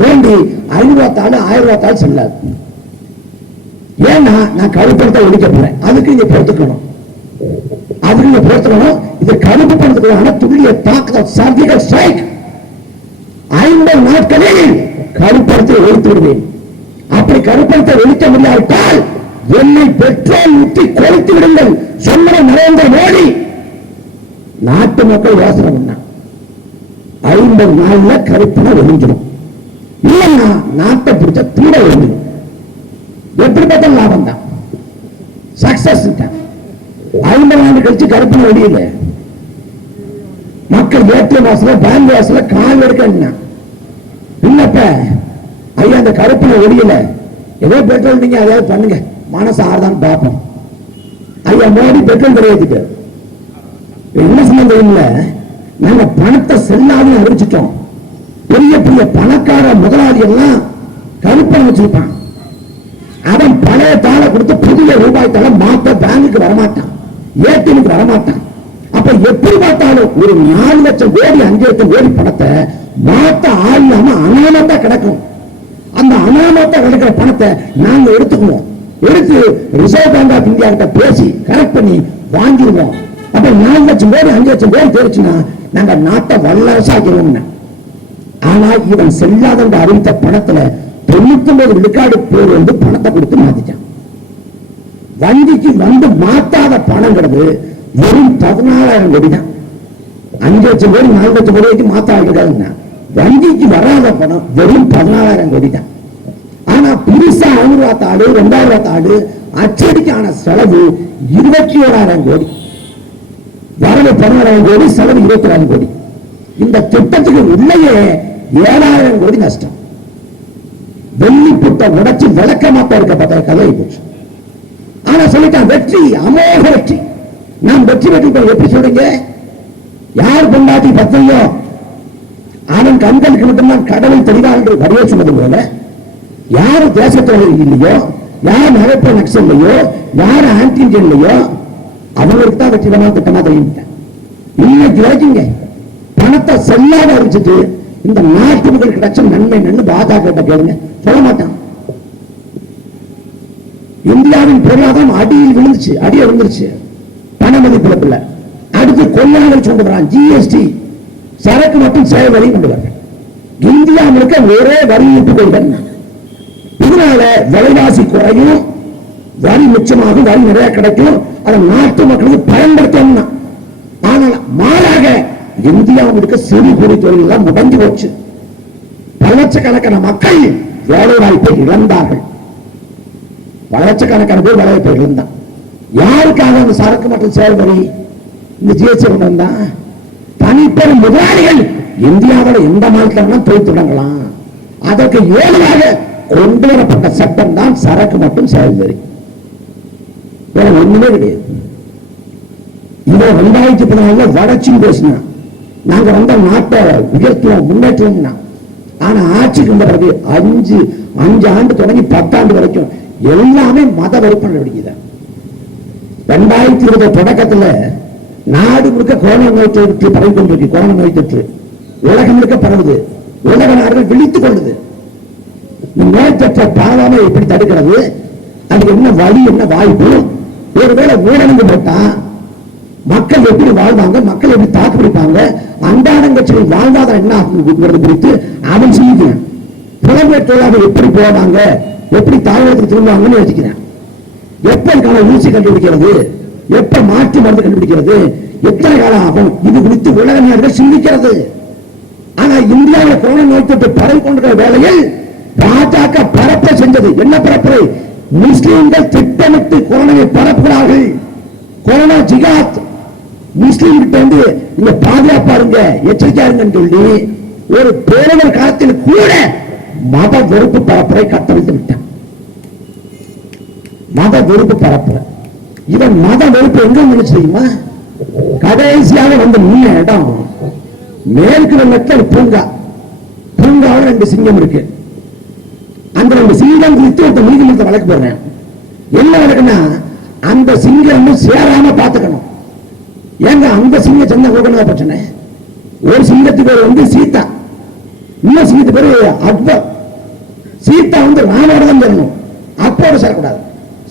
தோன்றி 500 தாள் 1000 தாள் செல்லாது. ஏன்னா நான் கருப்பணத்தை ஒழிக்க போறேன், அதுக்கு நீங்க பொறுத்துக்கணும், அதுக்கு நீங்க பொறுத்துக்கணும். இது கருப்பு பணத்துக்கான துல்லிய தாக்குதல், சர்ஜிக்கல் ஸ்ட்ரைக். 50 நாட்களில் கருப்பணத்தை ஒழித்து விடுவேன். அப்படி கருப்பணத்தை ஒழிக்க முடியாவிட்டால் என்னை பெட்ரோல் ஊற்றி கொளுத்து விடுங்கள் சொன்ன நரேந்திர மோடி. நாட்டு மக்கள் யோசனை பண்ண 50 நாள்ல கருப்பணை ஒழிஞ்சிடும். இல்லைன்னா நாட்டை பிடிச்ச தீர ஒழிஞ்சிடும். எப்படி பார்த்தாலும் லாபம் தான். கழிச்சு கருப்பு ஒடியில மக்கள் ஏடிஎம் வாசல பேங்க் வாசல கால் எடுக்க இல்லப்ப ஐயா அந்த கருப்புல ஒடியல ஏதோ பெட்ரோல் நீங்க அதாவது பண்ணுங்க மனசு ஆறுதான் பார்ப்போம். ஐயா மோடி பெட்ரோல் கிடையாது என்ன சம்பந்தம் இல்ல, நாங்க பணத்தை செல்லாத அறிவிச்சிட்டோம். பெரிய பெரிய பணக்கார முதலாளி எல்லாம் கருப்பை வச்சிருப்பான். அவன் பழைய தாளை கொடுத்து புதிய ரூபாய் தாளை மாத்த பேங்குக்கு வரமாட்டான், ஏடிஎம்க்கு வரமாட்டான். அப்ப எப்படி பார்த்தாலும் ஒரு 4 லட்சம் கோடி 5 லட்சம் கோடி பணத்தை மாத்த ஆளாம அனாமத்தா கிடக்கும். அந்த அனாமத்தா கிடக்கிற பணத்தை நாங்க எடுத்துக்குவோம், எடுத்து ரிசர்வ் பேங்க் ஆஃப் இந்தியா கிட்ட பேசி கரெக்ட் பண்ணி வாங்கிடுவோம். அப்ப 4 லட்சம் கோடி 5 லட்சம் கோடி தெரிச்சுன்னா நாங்க நாட்டை வல்லரசாக்கிறோம். ஆனா இவன் செல்லாத அறிவித்த பணத்துல 99 விழுக்காடு பேர் வந்து பணத்தை கொடுத்து மாத்திட்டான். வங்கிக்கு வந்து மாத்தாத பணங்கிறது வெறும் 14,000 கோடி தான். 5 லட்சம் கோடி 4 லட்சம் கோடி மாத்தாடுறதுன்னா வங்கிக்கு வராத பணம் வெறும் 14,000 கோடி தான். ஆனா புதுசா 500 ரூபாய் தாடு 2000 ரூபாய் தாடு அச்சடிக்கான செலவு 21,000 கோடி, வரவு 16,000 கோடி, செலவு 20,000 கோடி. இந்த திட்டத்துக்கு உள்ளேயே 7,000 கோடி நஷ்டம். வெள்ளி புட்டை உடைச்சு விளக்க மாத்த இருக்கப்பட்ட கதை போச்சு. ஆனா சொல்லிட்டான் வெற்றி, அமோக வெற்றி. நாம் வெற்றி பெற்று எப்படி சொல்றீங்க? யார் பொண்டாட்டி பத்தையோ அவன் கண்களுக்கு மட்டும்தான் கடவுள் தெரிவாள் என்று வரைய சொன்னது போல, யாரு தேசத்துறை இல்லையோ, யார் நகைப்புற நக்சல்லையோ, யார் ஆன்டி இந்தியன்லையோ அவங்களுக்கு தான் வெற்றி பண்ணா திட்டமா தெரியும். இன்னைக்கு வரைக்குங்க பணத்தை செல்லாத அறிவிச்சுட்டு இந்த நாட்டு மக்கள் கிடைச்ச நன்மை நன்னு பாஜக கேளுங்க, சொல்ல மாட்டான். இந்தியாவின் பொருளாதாரம் அடியில் விழுந்துருச்சு, பண மதிப்பிழப்புல. அடுத்து கொள்ளையாளர் கொண்டு வரான் ஜிஎஸ்டி, சரக்கு மற்றும் சேவை வரி கொண்டு வர. இந்தியா முழுக்க ஒரே வரி கொள்கை. இதனால விலைவாசி குறையும், வரி மிச்சமாகும், வரி நிறைய கிடைக்கும், அதை நாட்டு மக்களுக்கு பயன்படுத்தணும். ஆனால் மாறாக இந்தியாவுக்கு சிறு குறு தொழில் எல்லாம் முடங்கி போச்சு. பல லட்சக்கணக்கான மக்கள் வேலை வாய்ப்பை இழந்தார்கள். பல லட்சக்கணக்கான பேர் வேலை வாய்ப்பை இழந்தான். யாருக்காக அந்த சரக்கு மற்றும் சேவை வரி இந்த ஜிஎஸ்டி வந்தா? தனிப்பெரும் முதலாளிகள் இந்தியாவில் எந்த மாநிலத்திலும் தொழில் தொடங்கலாம். அதற்கு ஏதுவாக கொண்டு வரப்பட்ட சட்டம் தான் சரக்கு மற்றும் சேவை வரி. வேற ஒண்ணுமே கிடையாது. இதை 2014 வடச்சின்னு பேசினா நாங்க வந்த நாட்டை உயர்த்துவோம் முன்னேற்றுவோம். ஆனா ஆட்சிக்கு வந்த பிறகு 5 ஆண்டு தொடங்கி 10 ஆண்டு வரைக்கும் எல்லாமே மத வெறுப்பு நடவடிக்கை. 2020 தொடக்கத்துல நாடு முழுக்க கொரோனா நோய் தொற்று பரவி கொண்டிருக்கு. கொரோனா நோய் தொற்று உலகம் முழுக்க பரவுது. உலக நாடுகள் விழித்துக் கொள்ளுது. நோய் தொற்றை பரவாம எப்படி தடுக்கிறது, அதுக்கு என்ன வழி, என்ன வாய்ப்பு? ஒருவேளை ஊரடங்கு போட்டா மக்கள் எப்படி வாழ்வாங்க, மக்கள் எப்படி தாக்கு பிடிப்பாங்க, அன்றாடங்கட்சிகள் வாழ்வாதாரம் என்ன ஆகுங்கிறது குறித்து அவன் சிந்திக்கிறான். புலம்பெயர் தொழிலாளர்கள் எப்படி போவாங்க, எப்படி தாழ்வாளத்துக்கு திரும்புவாங்கன்னு யோசிக்கிறேன். எப்ப இதுக்கான ஊசி கண்டுபிடிக்கிறது, எப்ப மாற்று மருந்து கண்டுபிடிக்கிறது, எத்தனை காலம் ஆகும், இது குறித்து உலக நாடுகள் சிந்திக்கிறது. ஆனா இந்தியாவில் கொரோனா நோய் தொற்று பரவி கொண்டிருக்கிற வேளையில் பாஜக பரப்ப செஞ்சது என்ன பரப்புரை? முஸ்லிம்கள் திட்டமிட்டு கொரோனாவை பரப்புகிறார்கள். கொரோனா ஜிகாத், முஸ்லீம் கிட்ட வந்து நீங்க பாதுகாப்பா இருங்க, எச்சரிக்கையா இருங்கன்னு சொல்லி ஒரு பேரிடர் காலத்தில் கூட மத வெறுப்பு பரப்புரை கட்டவிழ்த்து விட்டான். மத வெறுப்பு பரப்புரை. இவன் மத வெறுப்பு எங்க நினைச்சு தெரியுமா? கடைசியாக வந்து நின்ன இடம் மேற்கு வெள்ளத்தில் பூங்கா. பூங்காவில் 2 சிங்கம் இருக்கு. அந்த 2 சிங்கம் குறித்து ஒரு நீதிமன்ற வழக்கு போடுறேன். என்ன வழக்குன்னா, அந்த சிங்கம் சேராம பாத்துக்கணும். ஏங்க அந்த சிங்க சந்தை கொடுக்கணும் பிரச்சனை. ஒரு சிங்கத்துக்கு பேர் வந்து சீதா, இன்னும் சிங்கத்துக்கு பேரு அக்பர். சீதா வந்து ராமோட தான் சேரணும், அப்போட சேரக்கூடாது.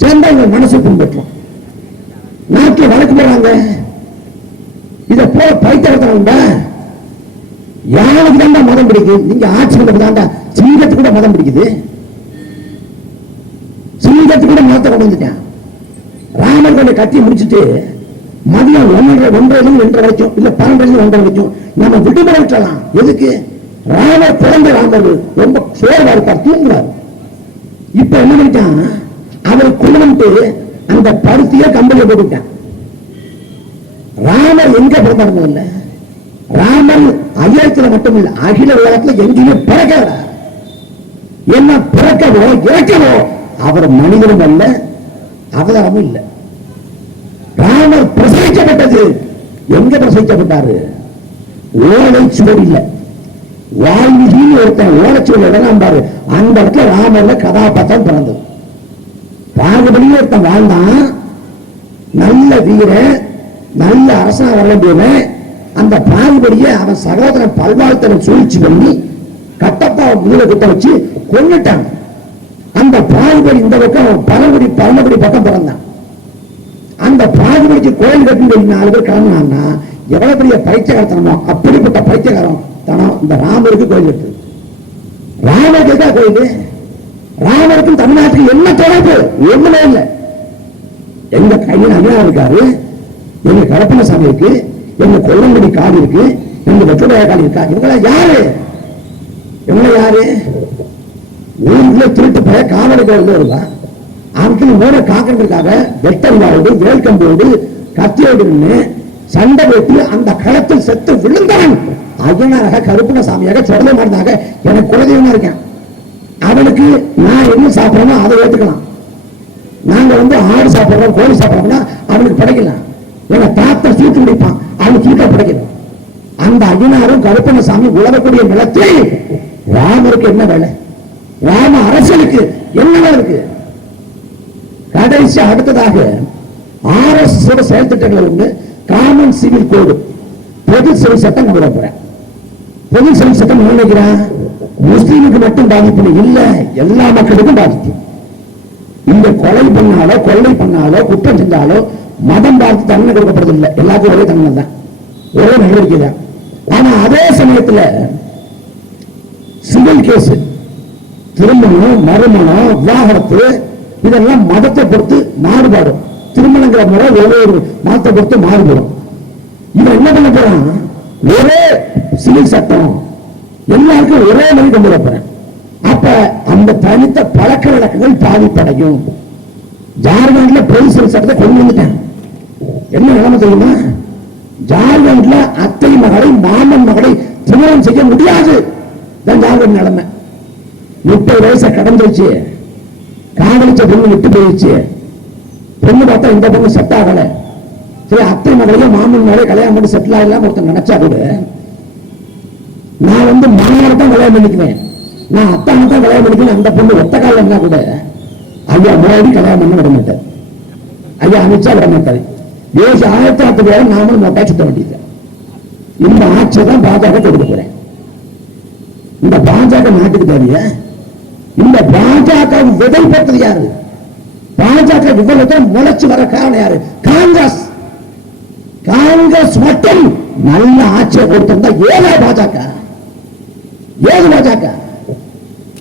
சேர்ந்தா உங்க மனசு பின்பற்றும். நாட்டில் வழக்கு போறாங்க. இதை போல பைத்தியத்தை உண்டா? யாருக்கு தாண்டா மதம் பிடிக்குது? நீங்க ஆட்சி பண்றது தாண்டா சிங்கத்துக்கு கூட மதம் பிடிக்குது. சிங்கத்துக்கு கூட மதத்தை கொண்டு வந்துட்டேன். ராமர் கொண்டு கட்டி முடிச்சுட்டு மதியம் 1:30 வரைக்கும் இல்ல 12 1:30 வரைக்கும் நம்ம விடுமுறை விட்டலாம். எதுக்கு? ராமர் பிறந்த ராமர் ரொம்ப சோர்வா இருப்பார், தூங்குவார். இப்ப என்ன பண்ணிட்டான், அவர் குழுவிட்டு அந்த பருத்திய கம்பெனியை போட்டுட்டான். ராமர் எங்க பிறந்தார்? இல்ல ராமன் அயோத்தியில மட்டும் இல்ல, அகில உலகத்துல எங்கேயுமே பிறக்க, என்ன பிறக்கவோ இறக்கவோ அவர் மனிதனும் அல்ல, அவதாரமும் இல்லை. ராமர் பிரசவிக்கப்பட்டது எங்க பிரசவிக்கப்பட்டாரு? ஓலைச்சுவடி இல்ல, வால்மீகின்னு ஒருத்தன் ஓலைச்சுவடி இடம் பாரு, அந்த இடத்துல ராமர்ல கதாபாத்திரம் பிறந்தது. பாகுபலியும் ஒருத்தன் வாழ்ந்தான், நல்ல வீரன், நல்ல அரசனா வர வேண்டியவன். அந்த பாகுபலியை அவன் சகோதரன் பல்வாழ்த்தனை சூழ்ச்சி பண்ணி கட்டப்பா முதல கிட்ட வச்சு கொண்டுட்டான். அந்த பாகுபலி இந்த பக்கம் பரமக்குடி பக்கம் பிறந்தான். அந்த பாகுபலிக்கு கோயில் கட்டி 4 பேர் கிளம்பினான்னா எவ்வளவு பெரிய பைத்தியகாரத்தனமோ அப்படிப்பட்ட பைத்தியகாரம் தனம் இந்த ராமருக்கு கோயில் இருக்கு. ராமருக்கு இருக்கா கோயில்? ராமருக்கும் தமிழ்நாட்டுக்கு என்ன தொடர்பு? ஒண்ணுமே இல்லை. எங்க கையில் அண்ணா இருக்காரு, எங்க கருப்பணசாமி இருக்கு, எங்க கொல்லங்குடி காடு இருக்கு, எங்க வெற்றுடைய காடு இருக்கா? இவங்கள யாரு? இவங்கள யாரு? ஊருக்குள்ள திருட்டு போய காவலுக்கு வருவா, அவனுக்கு மூட காக்கிறதுக்காக வெட்டரிவாவோடு வேல்கம்போடு கத்தியோடு சண்டை போட்டு அந்த களத்தில் செத்து விழுந்தவன் ஐயனாராக கருப்பணசாமியாக சொல்ல மாட்டாங்க. எனக்கு குலதெய்வமா இருக்கேன், அவனுக்கு நான் என்ன சாப்பிடணும் அதை ஏற்றுக்கலாம். நாங்க ஆடு சாப்பிடுறோம், கோழி சாப்பிடுறோம்னா அவனுக்கு படைக்கலாம். எங்க தாத்தா சீட்டு முடிப்பான், அவனுக்கு சீட்டை படைக்கணும். அந்த ஐயனாரும் கருப்பணசாமி உலகக்கூடிய நிலத்தில் ராமருக்கு என்ன வேலை? ராம அரசனுக்கு என்ன வேலை இருக்கு? கடைசி அடுத்ததாக RSS செயல் திட்டங்கள் ஒன்று காமன் சிவில் கோடு, பொது சிவில் சட்டம் கொண்டு வரப்போறேன். பொது சிவில் சட்டம் நினைக்கிறான் முஸ்லீமுக்கு மட்டும் பாதிப்பு இல்ல, எல்லா மக்களுக்கும் பாதிக்கும். இந்த கொலை பண்ணாலோ கொள்ளை பண்ணாலோ குற்றம் செஞ்சாலோ மதம் பார்த்து தண்டனை கொடுக்கப்படுறதில்லை, எல்லாருக்கும் ஒரே தண்டனை தான், ஒரே நடவடிக்கை தான். ஆனா அதே சமயத்தில் சிவில் கேஸ், திருமணம், மறுமணம், விவாகரத்து இதெல்லாம் மதத்தை பொறுத்து மாறுபாடும். திருமணங்கிற முறை ஒவ்வொரு மதத்தை பொறுத்து மாறுபடும். இவன் என்ன பண்ண போறான்? ஒரே சிவில் சட்டம் எல்லாருக்கும் ஒரே மாதிரி கொண்டு வரப்போறேன். அப்ப அந்த தனித்த பழக்க வழக்கங்கள் பாதிப்படையும். ஜார்க்கண்ட்ல பொது சிவில் சட்டத்தை கொண்டு வந்துட்டேன். என்ன நிலைமை தெரியுமா? ஜார்க்கண்ட்ல அத்தை மகளை மாமன் மகளை திருமணம் செய்ய முடியாது. ஜார்க்கண்ட் நிலைமை 30 வயசை கடந்துச்சு, காதலிச்ச பொண்ணு விட்டு போயிடுச்சு, பொண்ணு பார்த்தா இந்த பொண்ணு செட் ஆகல, சரி அத்தை மகளையும் மாமன் மகளையும் கல்யாணம் பண்ணி செட்டில் ஆகலாம் ஒருத்தன் நினைச்சா கூட நான் மாமனை தான் கல்யாணம் பண்ணிக்குவேன், நான் அத்தானை தான் கல்யாணம் பண்ணிக்குவேன். அந்த பொண்ணு ஒத்த காலம் இருந்தா கூட ஐயா மோடி கல்யாணம் பண்ண விட மாட்டார், ஐயா அமித்ஷா விட மாட்டாரு. 1960 நாமளும் மொட்டா சுத்த வேண்டியது. இந்த ஆட்சியை தான் பாஜக கொடுக்க போறேன். இந்த பாஜக நாட்டுக்கு தேவையா? இந்த பாஜக விதை போட்டது யாரு? பாஜக விவரத்தை முளைச்சு வர காரணம் யாரு? காங்கிரஸ். காங்கிரஸ் மட்டும் நல்ல ஆட்சியை கொடுத்திருந்தா ஏழா பாஜக, ஏழு பாஜக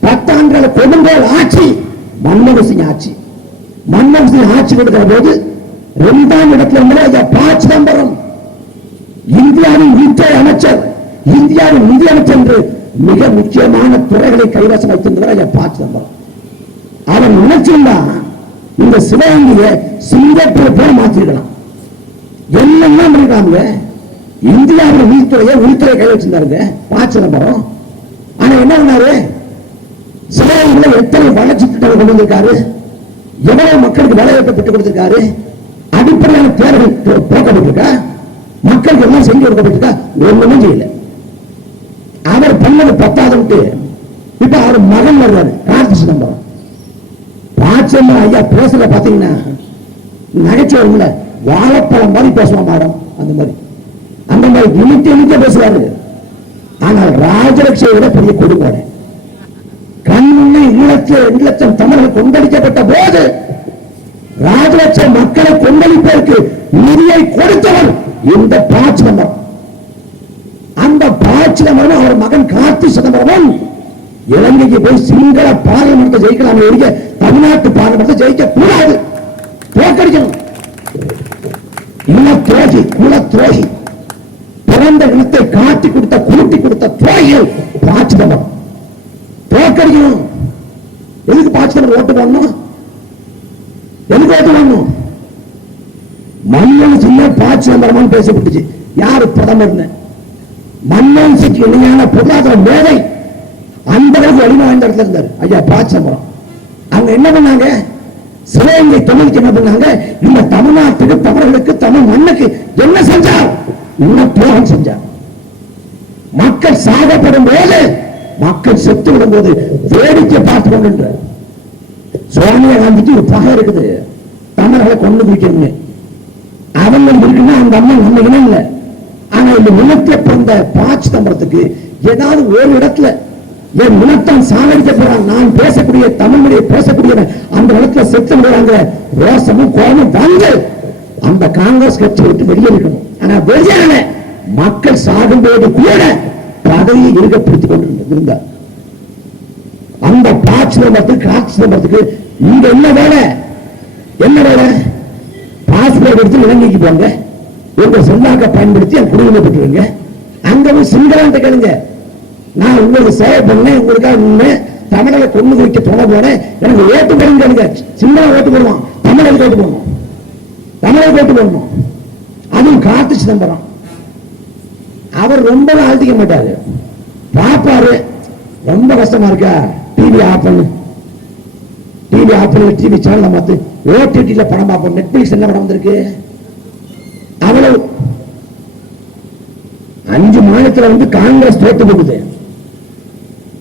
10 ஆண்டுகள் கொடுங்கோல் ஆட்சி மன்மோகன் சிங் ஆட்சி. மன்மோகன் சிங் ஆட்சி கொடுக்கிற போது 2ஆம் இடத்துல இருந்த ப. சிதம்பரம் இந்தியாவின் உள்துறை அமைச்சர், இந்தியாவின் நிதி அமைச்சர் என்று மிக முக்கியமான துறைகளை கைவசம் வைத்திருந்தவர் ப. சிதம்பரம். அவர் நினைச்சிருந்தா இந்த சிவகங்கையை சிங்கப்பூர் போல மாற்றிருக்கலாம், என்னெல்லாம் பண்ணிருக்காங்க. இந்தியாவின் உள்துறை கை வச்சிருந்தாருங்க ப. சிதம்பரம். ஆனா என்ன பண்ணாரு? சிவகங்கையில எத்தனை வளர்ச்சி திட்டங்கள் கொண்டு வந்திருக்காரு, எவ்வளவு மக்களுக்கு வேலைவாய்ப்பை பெற்றுக் கொடுத்திருக்காரு, அடிப்படையான தேர்தல் போக்கப்பட்டிருக்கா, மக்களுக்கு எல்லாம் செஞ்சு கொடுக்கப்பட்டிருக்கா? ஒண்ணுமே செய்யல. அவர் பண்ணது 10வது விட்டு இப்ப அவர் மகன் வருவாரு கார்த்தி சிதம்பரம். பாச்சம்பரம் ஐயா பேசுற பாத்தீங்கன்னா நகைச்சுவை வாழைப்பழம் மாதிரி பேசுவான் மேடம், அந்த மாதிரி இனிக்க பேசுவாரு. ஆனால் ராஜலட்சுமியை விட பெரிய கொடுப்பாடு. கண்முன்னே 2 லட்சம் தமிழர்கள் கொந்தளிக்கப்பட்ட போது ராஜலட்சுமி மக்களை கொந்தளிப்பதற்கு நிதியை கொடுத்தவர் இந்த ப. சிதம்பரம். அந்த ப. சிதம்பரம் அவர் மகன் கார்த்தி சிதம்பரம் இலங்கைக்கு போய் சிங்கள பார்லிமெண்ட் ஜெயிக்கலாம், தமிழ்நாட்டு பார்லிமெண்ட் ஜெயிக்க கூடாது, தோற்கடிக்கணும். இனத்துரோகி, குல துரோகி, பிறந்த இனத்தை காட்டி கொடுத்த கூட்டி கொடுத்த துரோகிகள் ப. சிதம்பரம். தோற்கடிக்கணும். எதுக்கு ப. சிதம்பரம் ஓட்டு போடணும்? எதுக்கு ஓட்டு போடணும்? மன்மோகன் சிங் ப. சிதம்பரமான்னு பேசப்பட்டுச்சு. யாரு பிரதமர்னு? மன்மோகன் சிங் இணையான பொருளாதார மேதை, அந்த அளவுக்கு வலிமை வாய்ந்த இடத்துல இருந்தார் ஐயா ப. சிதம்பரம். அவங்க என்ன பண்ணாங்க? சிவகங்கை தமிழுக்கு என்ன பண்ணாங்க? இந்த தமிழ்நாட்டுக்கு, தமிழர்களுக்கு, தமிழ் மண்ணுக்கு என்ன செஞ்சார்? இன்னும் துரோகம் செஞ்சார். மக்கள் சாகப்படும் போது, மக்கள் செத்து விடும் போது வேடிக்கை பார்த்து கொண்டு சோனியா காந்திக்கு ஒரு பகை இருக்குது, தமிழர்களை கொண்டு குவிக்கணுங்க. அவங்க இருக்குன்னா அந்த அம்மா நம்ம இனம் இல்லை. ஆனா இந்த நிலத்தை பிறந்த ப. சிதம்பரத்துக்கு ஏதாவது ஒரு இடத்துல என் நிலத்தான் சாகடிக்க போறான், நான் பேசக்கூடிய தமிழ் மொழியை பேசக்கூடிய அந்த இடத்துல செத்து விடுறாங்க, ரோசமும் கோபமும் வந்து அந்த காங்கிரஸ் கட்சி விட்டு வெளியேறணும். ஆனா வெளியேற மக்கள் சாகும்போது கூட பதவியை இருக்கப்படுத்திக் கொண்டிருந்தார். அந்த ப. சிதம்பரத்துக்கு, கா. சிதம்பரத்துக்கு இங்க என்ன வேலை? என்ன வேலை? பாஸ்போர்ட் எடுத்து இலங்கைக்கு போங்க, உங்க சொன்னாக்க பயன்படுத்தி அந்த குடியுரிமை பெற்றுருங்க. அங்க போய் சிங்களாண்ட கேளுங்க, நான் உங்களுக்கு சேவை பண்ணேன், உங்களுக்காக நின்று தமிழரை கொண்டு வைக்க தொலை போனேன், எனக்கு ஓட்டு போடுங்க கேளுங்க. சிங்களம் ஓட்டு போடுவான், தமிழருக்கு ஓட்டு போடணும், தமிழருக்கு ஓட்டு போடணும். அதுவும் கா. சிதம்பரம் அவர் ரொம்ப ஆழ்த்திக்க மாட்டாரு, பாப்பாரு. ரொம்ப கஷ்டமா இருக்கா? டிவி ஆஃப் பண்ணு, டிவி ஆஃப் பண்ணி டிவி சேனலை மாத்து, ஓடிடில படம் பார்ப்போம். நெட்ஃபிளிக்ஸ் என்ன படம் வந்திருக்கு? அவ்வளவு 5 மாநிலத்தில் வந்து காங்கிரஸ் தோத்து போகுது,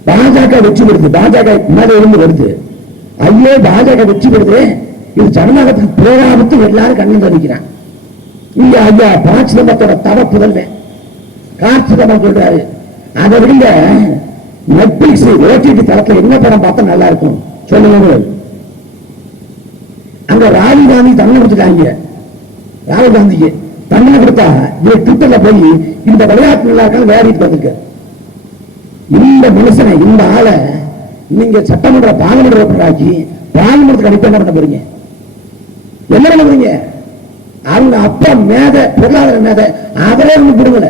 பாஜக வெற்றி பெறுது, பாஜக மேல இருந்து வருது. ஐயோ பாஜக வெற்றி பெறுது, இது ஜனநாயகத்துக்கு பேராபத்து, எல்லாரும் கண்ணு தவிக்கிறான். இங்க ஐயா ப. சிதம்பரத்தோட தவ புதல்வன் கா. சிதம்பரம் சொல்றாரு, அதை விடுங்க, நெட்ஃபிளிக்ஸ் ஓடிடி தளத்துல என்ன படம் பார்த்தா நல்லா இருக்கும் சொல்லுங்க. அங்க ராகுல் காந்தி தண்டனை கொடுத்துட்டாங்க, ராகுல் காந்திக்கு தண்டனை கொடுத்தா இவர் ட்விட்டர்ல போய் இந்த விளையாட்டு நல்லா இருக்கான்னு விளையாடிட்டு பார்த்துருக்க. இந்த மனுஷனை, இந்த ஆளை நீங்க சட்டமன்ற பார்லிமெண்ட் உறுப்பினராக்கி பார்லிமெண்ட்டுக்கு அனுப்பி என்ன பண்ண போறீங்க? என்ன பண்ண போறீங்க? அவங்க அப்பா மேத, பொருளாதார மேத, அவரே ஒண்ணு கொடுங்கல.